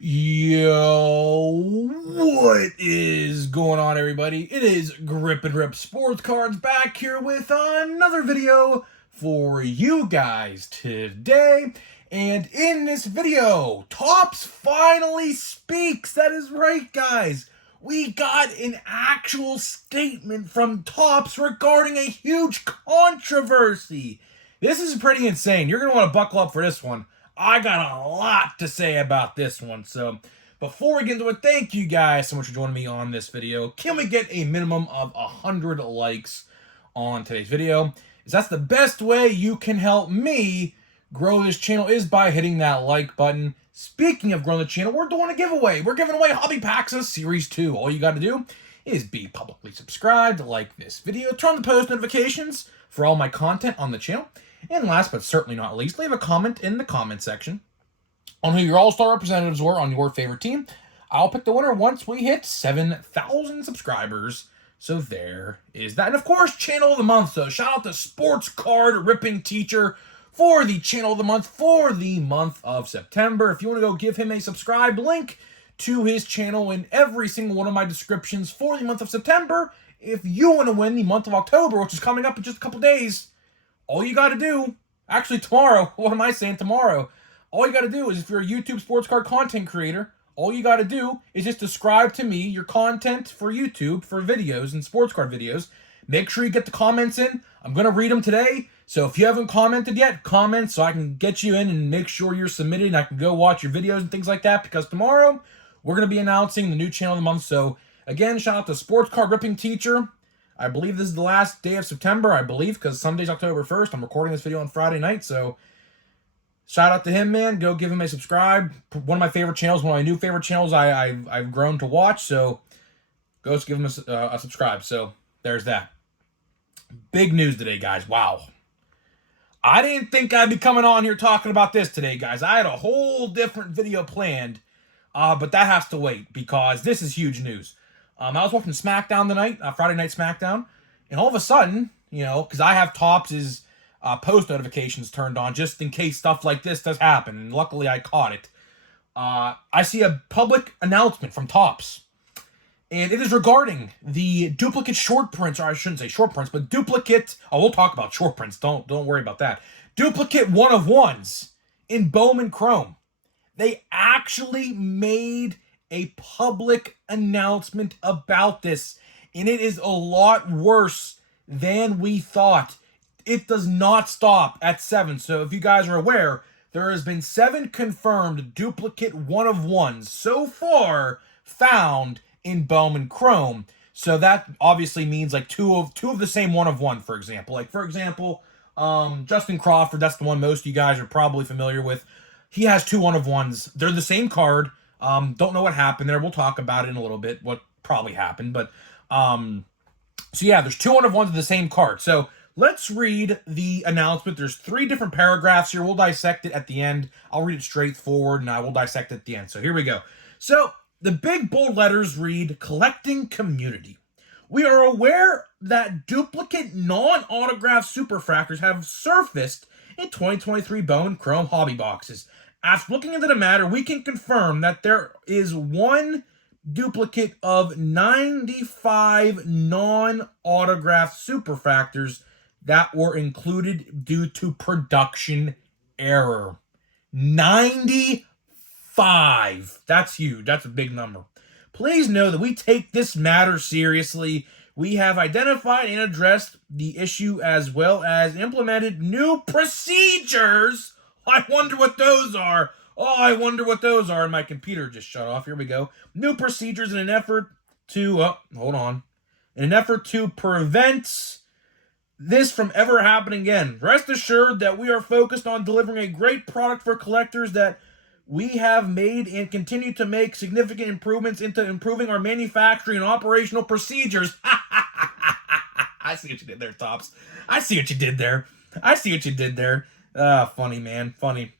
Yo, what is going on, everybody? It is Grip and Rip Sports Cards back here with another video for you guys today. And in this video, Topps finally speaks. That is right, guys. We got an actual statement from Topps regarding a huge controversy. This is pretty insane. You're going to want to buckle up for this one. I got a lot to say about this one. So before we get into it, thank you guys so much for joining me on this video. Can we get a minimum of 100 likes on today's video? Because that's the best way you can help me grow this channel is by hitting that like button. Speaking of growing the channel, we're doing a giveaway. We're giving away Hobby Packs of Series 2. All you got to do is be publicly subscribed, like this video, turn on the post notifications for all my content on the channel. And last but certainly not least, leave a comment in the comment section on who your all-star representatives were on your favorite team. I'll pick the winner once we hit 7,000 subscribers. So there is that. And of course, Channel of the Month. So shout out to Sports Card Ripping Teacher for the Channel of the Month for the month of September. If you want to go give him a subscribe, link to his channel in every single one of my descriptions for the month of September. If you want to win the month of October, which is coming up in just a couple days, all you got to do, actually tomorrow, what am I saying tomorrow? All you got to do is, if you're a YouTube sports card content creator, all you got to do is just describe to me your content for YouTube, for videos and sports card videos. Make sure you get the comments in. I'm going to read them today. So if you haven't commented yet, comment so I can get you in and make sure you're submitted and I can go watch your videos and things like that, because tomorrow we're going to be announcing the new Channel of the Month. So again, shout out to Sports Card Ripping Teacher. I believe this is the last day of September, I believe, because Sunday's October 1st. I'm recording this video on Friday night, so shout out to him, man. Go give him a subscribe. One of my favorite channels, one of my new favorite channels I've grown to watch, so go give him a subscribe. So there's that. Big news today, guys. Wow. I didn't think I'd be coming on here talking about this today, guys. I had a whole different video planned, but that has to wait because this is huge news. I was watching SmackDown tonight, Friday Night SmackDown, and all of a sudden, because I have Topps' post notifications turned on just in case stuff like this does happen, and luckily I caught it. I see a public announcement from Topps, and it is regarding the duplicate short prints, or I shouldn't say short prints, but duplicate, we'll talk about short prints, don't worry about that. Duplicate one-of-ones in Bowman Chrome. They actually made a public announcement about this, and it is a lot worse than we thought. It does not stop at 7. So if you guys are aware, there has been 7 confirmed duplicate one-of-ones so far found in Bowman Chrome. So that obviously means like two of the same one-of-one, for example. Like, for example, Justin Crawford, that's the one most of you guys are probably familiar with. He has 2 one-of-ones. They're the same card. Don't know what happened there. We'll talk about it in a little bit, what probably happened. But, so yeah, there's 2 one-of-ones of the same card. So let's read the announcement. There's 3 different paragraphs here. We'll dissect it at the end. I'll read it straight forward, and I will dissect it at the end. So here we go. So the big bold letters read, Collecting Community. We are aware that duplicate non-autographed superfractors have surfaced in 2023 Bowman Chrome hobby boxes. After looking into the matter, we can confirm that there is 1 duplicate of 95 non-autographed superfractors that were included due to production error. 95. That's huge. That's a big number. Please know that we take this matter seriously. We have identified and addressed the issue as well as implemented new procedures. I wonder what those are. Oh, I wonder what those are. My computer just shut off. Here we go. New procedures in an effort to, in an effort to prevent this from ever happening again. Rest assured that we are focused on delivering a great product for collectors, that we have made and continue to make significant improvements into improving our manufacturing and operational procedures. I see what you did there, Topps. I see what you did there. Funny, man. Funny.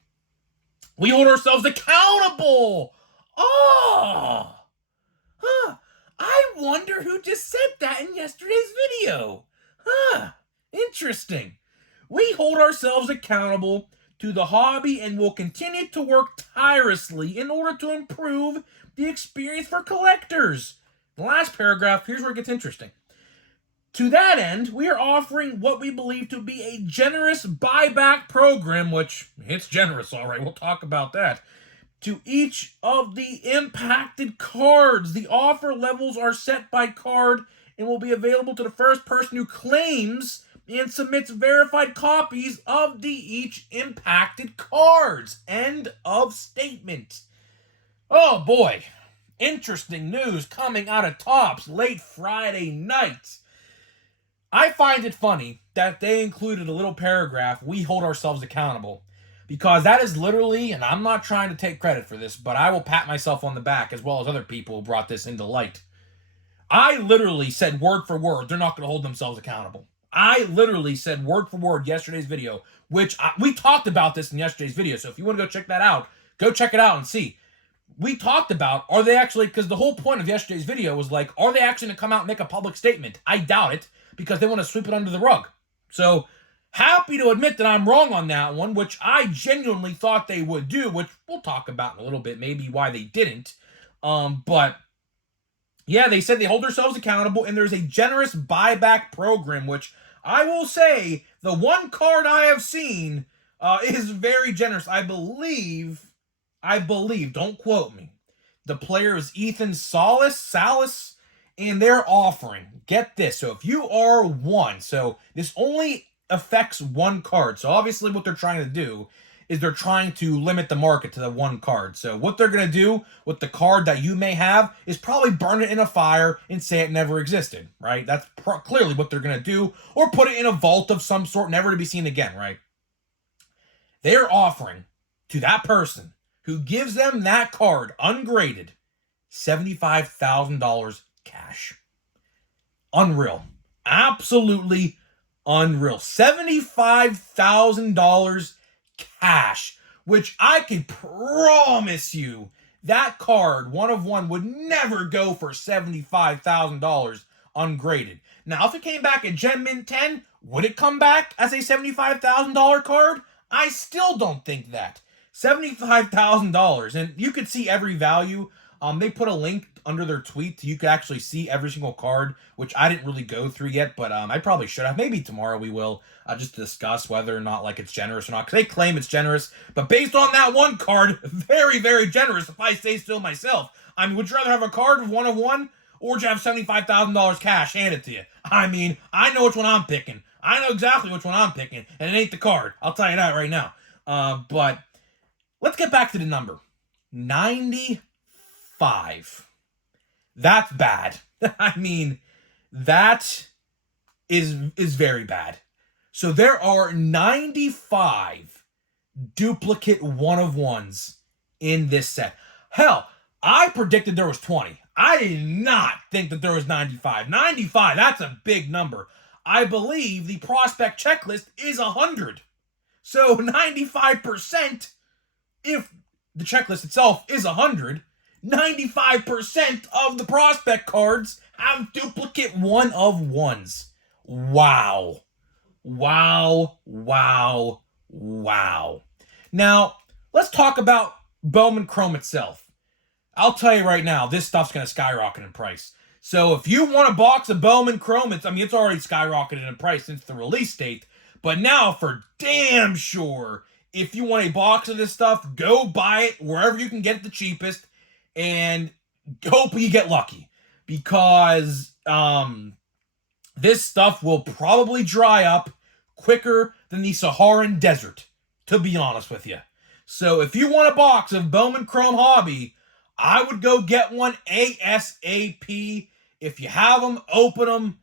We hold ourselves accountable. Oh. I wonder who just said that in yesterday's video. Interesting. We hold ourselves accountable to the hobby and will continue to work tirelessly in order to improve the experience for collectors. The last paragraph, here's where it gets interesting. To that end, we are offering what we believe to be a generous buyback program, which it's generous, all right, we'll talk about that, to each of the impacted cards. The offer levels are set by card and will be available to the first person who claims and submits verified copies of the each impacted cards. End of statement. Oh boy, interesting news coming out of Topps late Friday night. I find it funny that they included a little paragraph, "We hold ourselves accountable," because that is literally, and I'm not trying to take credit for this, but I will pat myself on the back as well as other people who brought this into light. I literally said word for word, they're not going to hold themselves accountable. I literally said word for word yesterday's video, which we talked about this in yesterday's video, so if you want to go check that out, go check it out and see. We talked about, are they actually, because the whole point of yesterday's video was like, are they actually going to come out and make a public statement? I doubt it, because they want to sweep it under the rug. So, happy to admit that I'm wrong on that one, which I genuinely thought they would do, which we'll talk about in a little bit, maybe why they didn't. But, yeah, they said they hold themselves accountable, and there's a generous buyback program, which I will say, the one card I have seen is very generous. I believe, don't quote me, the player is Ethan Salas, and they're offering, get this, so if you are one, so this only affects one card, so obviously what they're trying to do is they're trying to limit the market to the one card. So what they're going to do with the card that you may have is probably burn it in a fire and say it never existed, right? That's clearly what they're going to do, or put it in a vault of some sort, never to be seen again, right? They're offering to that person who gives them that card ungraded $75,000 cash. Unreal. Absolutely unreal. $75,000 cash, which I can promise you that card, one of one, would never go for $75,000 ungraded. Now, if it came back at Gem Mint 10, would it come back as a $75,000 card? I still don't think that. $75,000, and you could see every value. They put a link under their tweet. You could actually see every single card, which I didn't really go through yet, but I probably should have. Maybe tomorrow we will just discuss whether or not like it's generous or not, because they claim it's generous, but based on that one card, very, very generous if I say so myself. I mean, would you rather have a card of one of one, or would you have $75,000 cash handed to you? I mean, I know which one I'm picking. I know exactly which one I'm picking, and it ain't the card. I'll tell you that right now. But let's get back to the number. 95. That's bad. I mean, that is very bad. So there are 95 duplicate one-of-ones in this set. Hell, I predicted there was 20. I did not think that there was 95. 95, that's a big number. I believe the prospect checklist is 100. So 95%, if the checklist itself is 100, 95% of the prospect cards have duplicate one-of-ones. Wow. Wow, wow, wow. Now, let's talk about Bowman Chrome itself. I'll tell you right now, this stuff's going to skyrocket in price. So if you want a box of Bowman Chrome, it's already skyrocketed in price since the release date. But now, for damn sure, if you want a box of this stuff, go buy it wherever you can get it the cheapest, and hope you get lucky, because this stuff will probably dry up quicker than the Saharan desert, to be honest with you. So if you want a box of Bowman Chrome Hobby, I would go get one ASAP. If you have them, open them.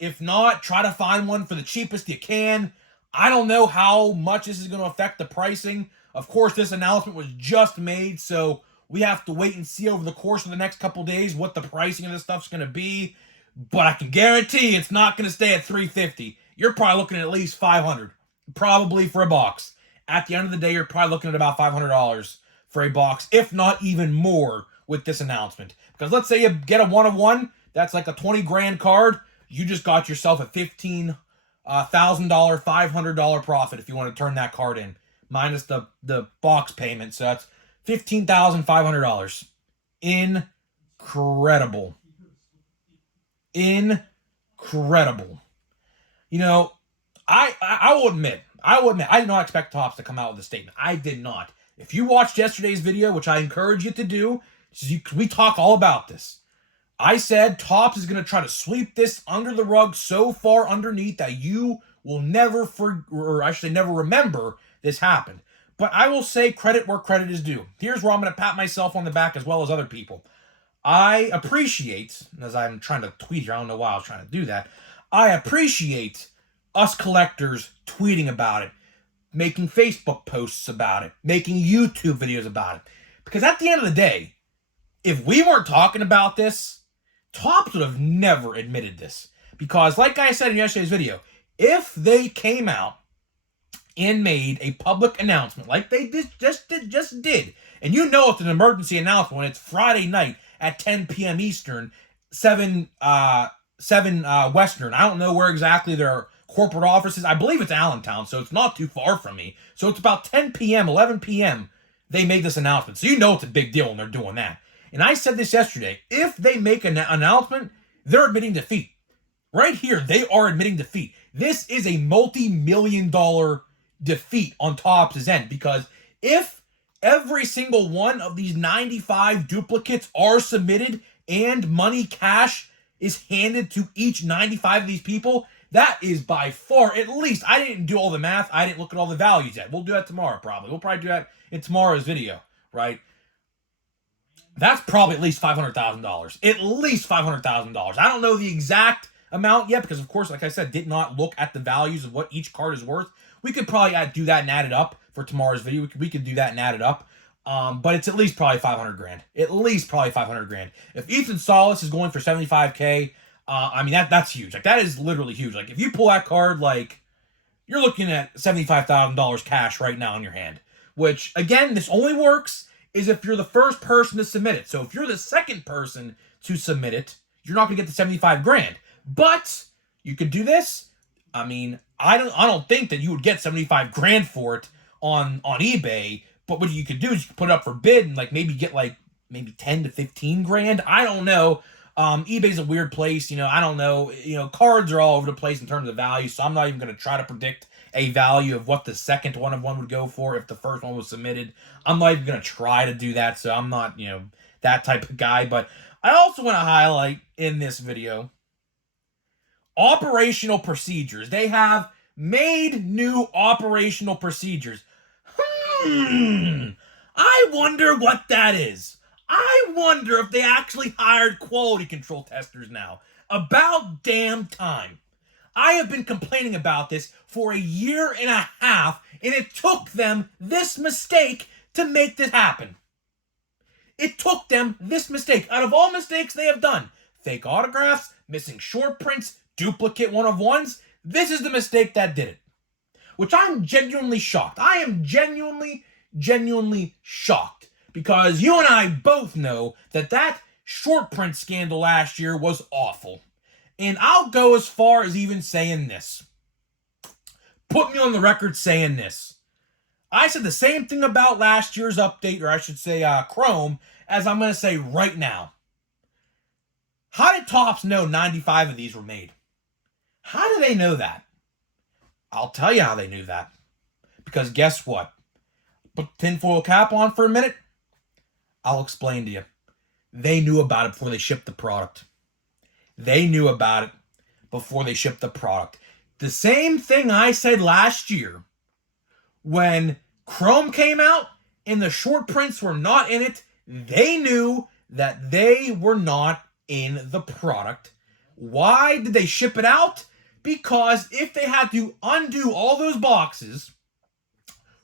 If not, try to find one for the cheapest you can. I don't know how much this is going to affect the pricing. Of course, this announcement was just made, so we have to wait and see over the course of the next couple days what the pricing of this stuff's going to be. But I can guarantee it's not going to stay at $350. You're probably looking at least $500, probably for a box. At the end of the day, you're probably looking at about $500 for a box, if not even more, with this announcement. Because let's say you get a one-of-one, that's like a 20 grand card. You just got yourself a $15,000, $500 profit if you want to turn that card in. minus the box payment. So that's $15,500. Incredible. Incredible. You know, I will admit, I did not expect Topps to come out with a statement. I did not. If you watched yesterday's video, which I encourage you to do, we talk all about this. I said Topps is going to try to sweep this under the rug so far underneath that you will never never remember this happened. But I will say credit where credit is due. Here's where I'm going to pat myself on the back as well as other people. I appreciate, as I'm trying to tweet here, I don't know why I was trying to do that. I appreciate us collectors tweeting about it, making Facebook posts about it, making YouTube videos about it. Because at the end of the day, if we weren't talking about this, Topps would have never admitted this. Because like I said in yesterday's video, if they came out and made a public announcement like they just did, and you know it's an emergency announcement when it's Friday night at 10 p.m. Eastern, 7 Western. I don't know where exactly their corporate office is. I believe it's Allentown, so it's not too far from me. So it's about 10 p.m., 11 p.m. they made this announcement. So you know it's a big deal when they're doing that. And I said this yesterday. If they make an announcement, they're admitting defeat. Right here, they are admitting defeat. This is a multi-million-dollar defeat on Topps' end, because if every single one of these 95 duplicates are submitted and money cash is handed to each 95 of these people, that is by far, at least, I didn't do all the math, I didn't look at all the values yet. We'll do that tomorrow probably. We'll probably do that in tomorrow's video, right? That's probably at least $500,000. At least $500,000. I don't know the exact amount yet because, of course, like I said, did not look at the values of what each card is worth. We could probably do that and add it up for tomorrow's video. We could do that and add it up. But it's at least probably 500 grand. At least probably 500 grand. If Ethan Salas is going for 75K, I mean, that's huge. Like, that is literally huge. Like, if you pull that card, like, you're looking at $75,000 cash right now in your hand. Which, again, this only works is if you're the first person to submit it. So if you're the second person to submit it, you're not going to get the 75 grand. But you could do this. I mean, I don't think that you would get 75 grand for it on eBay. But what you could do is you could put it up for bid and like maybe get like maybe 10 to 15 grand. I don't know. eBay's a weird place. You know, I don't know. You know, cards are all over the place in terms of value. So I'm not even going to try to predict a value of what the second one of one would go for if the first one was submitted. I'm not even going to try to do that. So I'm not, you know, that type of guy. But I also want to highlight in this video operational procedures. They have made new operational procedures. I wonder what that is. I wonder if they actually hired quality control testers now. About damn time. I have been complaining about this for a year and a half, and it took them this mistake to make this happen. It took them this mistake. Out of all mistakes they have done, fake autographs, missing short prints, duplicate one-of-ones, this is the mistake that did it. Which I'm genuinely shocked. I am genuinely shocked. Because you and I both know that short print scandal last year was awful. And I'll go as far as even saying this. Put me on the record saying this. I said the same thing about last year's update, or I should say Chrome, as I'm going to say right now. How did Topps know 95 of these were made? How do they know that? I'll tell you how they knew that. Because guess what? Put the tinfoil cap on for a minute. I'll explain to you. They knew about it before they shipped the product. They knew about it before they shipped the product. The same thing I said last year when Chrome came out and the short prints were not in it. They knew that they were not in the product. Why did they ship it out? Because if they had to undo all those boxes,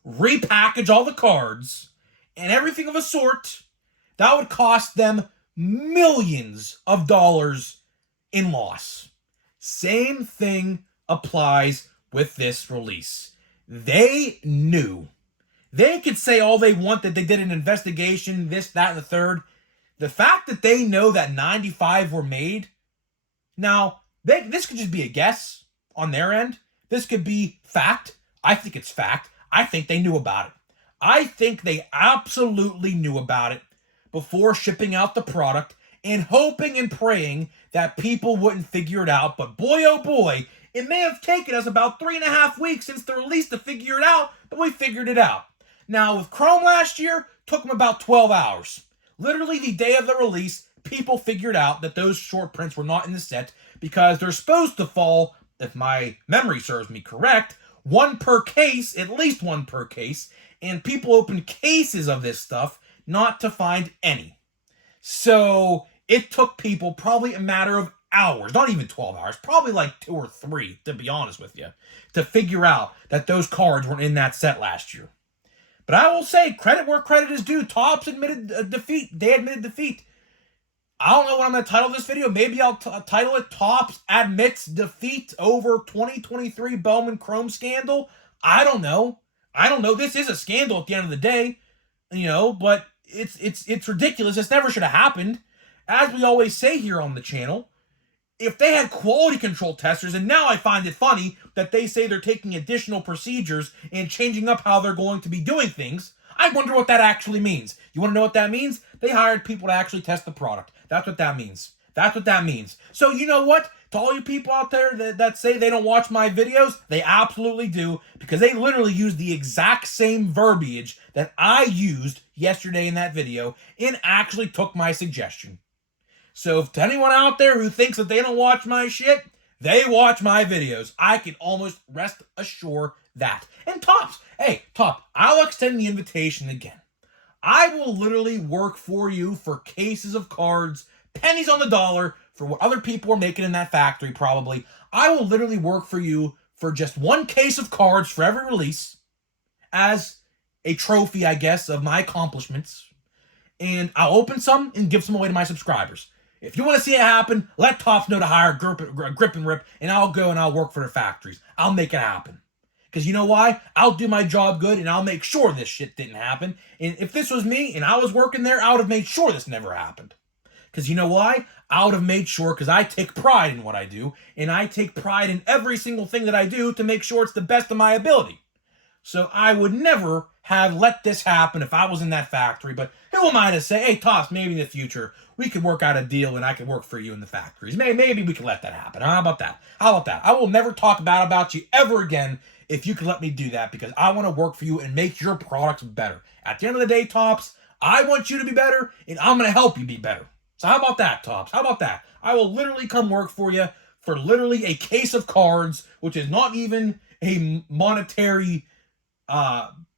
repackage all the cards, and everything of a sort, that would cost them millions of dollars in loss. Same thing applies with this release. They knew. They could say all they want that they did an investigation, this, that, and the third. The fact that they know that 95 were made, now, this could just be a guess on their end. This could be fact. I think it's fact. I think they knew about it. I think they absolutely knew about it before shipping out the product and hoping and praying that people wouldn't figure it out. But boy, oh boy, it may have taken us about 3.5 weeks since the release to figure it out, but we figured it out. Now, with Chrome last year, took them about 12 hours. Literally the day of the release, people figured out that those short prints were not in the set because they're supposed to fall, if my memory serves me correct, one per case, at least one per case, and people opened cases of this stuff not to find any. So it took people probably a matter of hours, not even 12 hours, probably like 2 or 3, to be honest with you, to figure out that those cards weren't in that set last year. But I will say, credit where credit is due. Topps admitted defeat. They admitted defeat. I don't know what I'm going to title this video. Maybe I'll title it Topps Admits Defeat Over 2023 Bowman Chrome Scandal. I don't know. This is a scandal at the end of the day, but it's ridiculous. This never should have happened. As we always say here on the channel, if they had quality control testers, and now I find it funny that they say they're taking additional procedures and changing up how they're going to be doing things, I wonder what that actually means. You want to know what that means? They hired people to actually test the product. That's what that means. That's what that means. So you know what? To all you people out there that say they don't watch my videos, they absolutely do, because they literally use the exact same verbiage that I used yesterday in that video and actually took my suggestion. So to anyone out there who thinks that they don't watch my shit, they watch my videos. I can almost rest assured that. And Topps, hey, Top, I'll extend the invitation again. I will literally work for you for cases of cards, pennies on the dollar, for what other people are making in that factory probably. I will literally work for you for just one case of cards for every release as a trophy, I guess, of my accomplishments. And I'll open some and give some away to my subscribers. If you want to see it happen, let Topps know to hire Grip and Rip, and I'll go and I'll work for the factories. I'll make it happen. Because you know why? I'll do my job good, and I'll make sure this shit didn't happen. And if this was me and I was working there, I would have made sure this never happened. Because you know why? I would have made sure, because I take pride in what I do, and I take pride in every single thing that I do to make sure it's the best of my ability. So I would never have let this happen if I was in that factory. But who am I to say, hey, Topps, maybe in the future we could work out a deal and I could work for you in the factories. Maybe we could let that happen. How about that? I will never talk bad about you ever again if you could let me do that, because I want to work for you and make your products better. At the end of the day, Topps, I want you to be better, and I'm going to help you be better. So how about that, Topps? How about that? I will literally come work for you for literally a case of cards, which is not even a monetary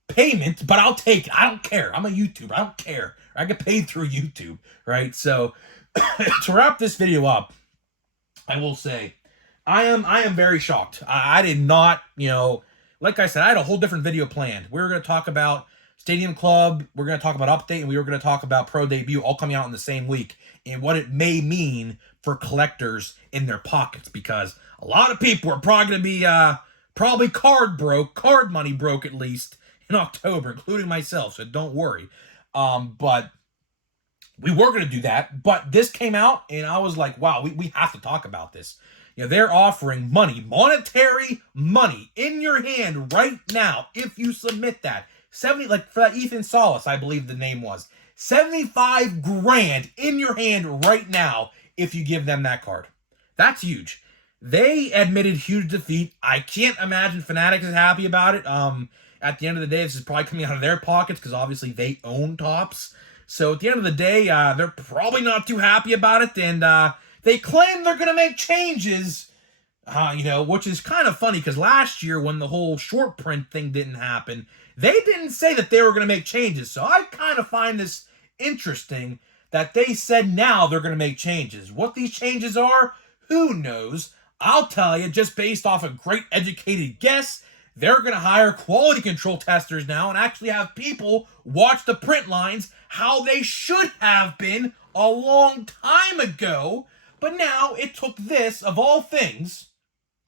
payment, but I'll take it. I don't care. I'm a YouTuber. I don't care. I get paid through YouTube, right? So to wrap this video up, I will say I am very shocked. I did not, like I said, I had a whole different video planned. We were going to talk about Stadium Club, we're going to talk about Update, and we were going to talk about Pro Debut, all coming out in the same week, and what it may mean for collectors in their pockets, because a lot of people are probably going to be probably card money broke at least in October, including myself, so don't worry. But we were going to do that, but this came out, and I was like, wow, we have to talk about this. They're offering money, monetary money, in your hand right now if you submit that. 70, like for that Ethan Salas, I believe the name was. 75 grand in your hand right now if you give them that card. That's huge. They admitted huge defeat. I can't imagine Fanatics is happy about it. At the end of the day, this is probably coming out of their pockets because obviously they own Topps. So at the end of the day, they're probably not too happy about it. And they claim they're going to make changes, which is kind of funny because last year when the whole short print thing didn't happen, they didn't say that they were going to make changes. So I kind of find this interesting that they said now they're going to make changes. What these changes are, who knows? I'll tell you, just based off a great educated guess, they're going to hire quality control testers now and actually have people watch the print lines how they should have been a long time ago. But now it took this, of all things,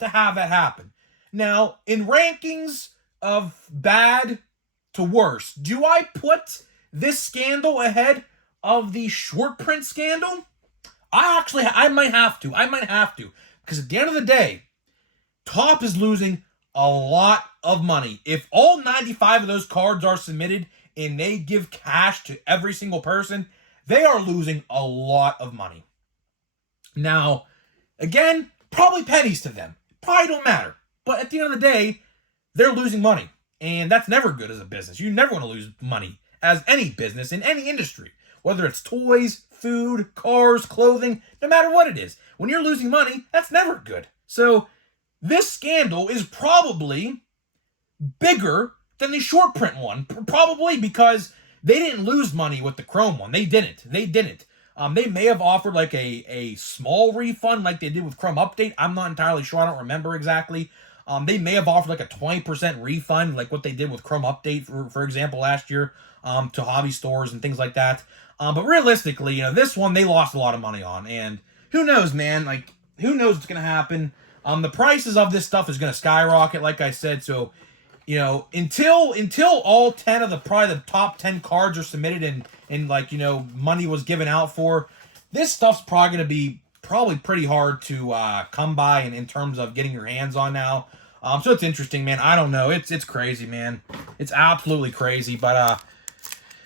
to have that happen. Now, in rankings of bad to worse, do I put this scandal ahead of the short print scandal? I might have to. Because at the end of the day, Top is losing a lot of money. If all 95 of those cards are submitted and they give cash to every single person, they are losing a lot of money. Now, again, probably pennies to them. Probably don't matter. But at the end of the day, they're losing money. And that's never good as a business. You never want to lose money as any business in any industry. Whether it's toys, food, cars, clothing, no matter what it is. When you're losing money, that's never good. So, this scandal is probably bigger than the short print one. Probably because they didn't lose money with the Chrome one. They didn't. They may have offered like a small refund like they did with Chrome Update. I'm not entirely sure. I don't remember exactly. They may have offered like a 20% refund like what they did with Chrome Update, for example, last year to hobby stores and things like that. But realistically, this one they lost a lot of money on. And who knows, man? Like, who knows what's going to happen? The prices of this stuff is going to skyrocket, like I said. So, until all 10 of probably the top 10 cards are submitted and like, money was given out for, this stuff's probably going to be pretty hard to come by in terms of getting your hands on now. So it's interesting, man. I don't know. It's crazy, man. It's absolutely crazy. But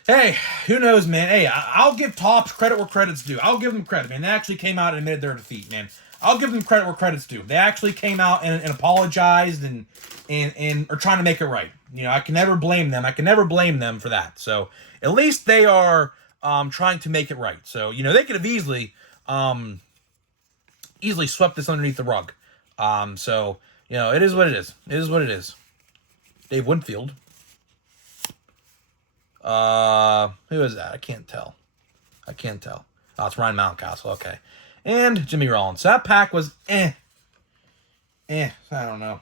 hey, who knows, man? Hey, I'll give Topps credit where credit's due. I'll give them credit, man. They actually came out and admitted their defeat, man. I'll give them credit where credit's due. They actually came out and apologized and are trying to make it right. I can never blame them. I can never blame them for that. So at least they are trying to make it right. So they could have easily swept this underneath the rug. So it is what it is. It is what it is. Dave Winfield. Who is that? I can't tell. Oh, it's Ryan Mountcastle. Okay. And Jimmy Rollins. So that pack was I don't know.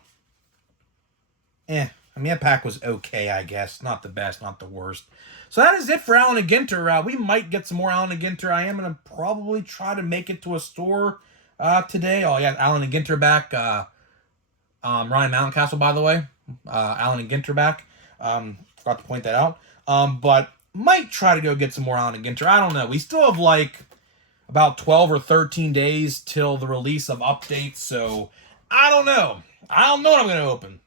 I mean, that pack was okay, I guess. Not the best, not the worst. So that is it for Allen and Ginter. We might get some more Allen and Ginter. I am going to probably try to make it to a store today. Oh, yeah, Allen and Ginter back. Ryan Mountcastle, by the way. Allen and Ginter back. Forgot to point that out. But might try to go get some more Allen and Ginter. I don't know. We still have like about 12 or 13 days till the release of updates. So I don't know. I don't know what I'm going to open.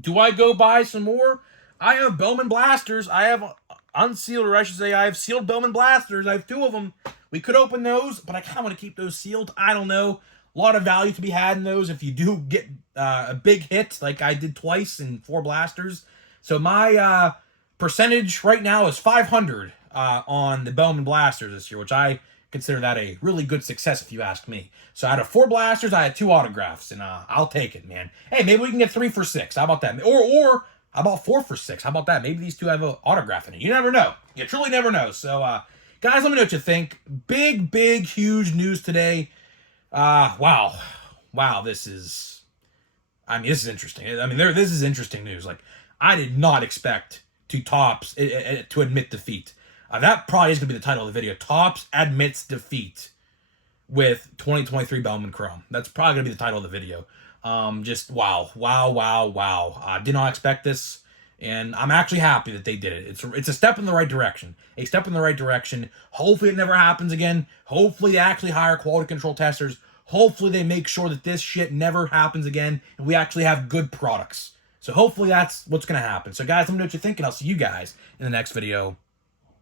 Do I go buy some more? I have Bowman Blasters. I have unsealed, or I should say I have sealed Bowman Blasters. I have 2 of them. We could open those, but I kind of want to keep those sealed. I don't know. A lot of value to be had in those if you do get a big hit like I did twice in 4 blasters. So my percentage right now is 500 on the Bowman Blasters this year, which I consider that a really good success if you ask me. So out of 4 blasters, I had 2 autographs, and I'll take it, man. Hey, maybe we can get 3 for 6. How about that? Or how about 4 for 6? How about that? Maybe these 2 have an autograph in it. You never know. You truly never know. So, guys, let me know what you think. Big, huge news today. Wow, this is interesting. I mean, this is interesting news. Like, I did not expect Topps to admit defeat. That probably is going to be the title of the video. Topps admits defeat with 2023 Bowman Chrome. That's probably going to be the title of the video. Just wow. I did not expect this, and I'm actually happy that they did it. It's a step in the right direction. A step in the right direction. Hopefully it never happens again. Hopefully they actually hire quality control testers. Hopefully they make sure that this shit never happens again, and we actually have good products. So hopefully that's what's going to happen. So guys, let me know what you think, and I'll see you guys in the next video.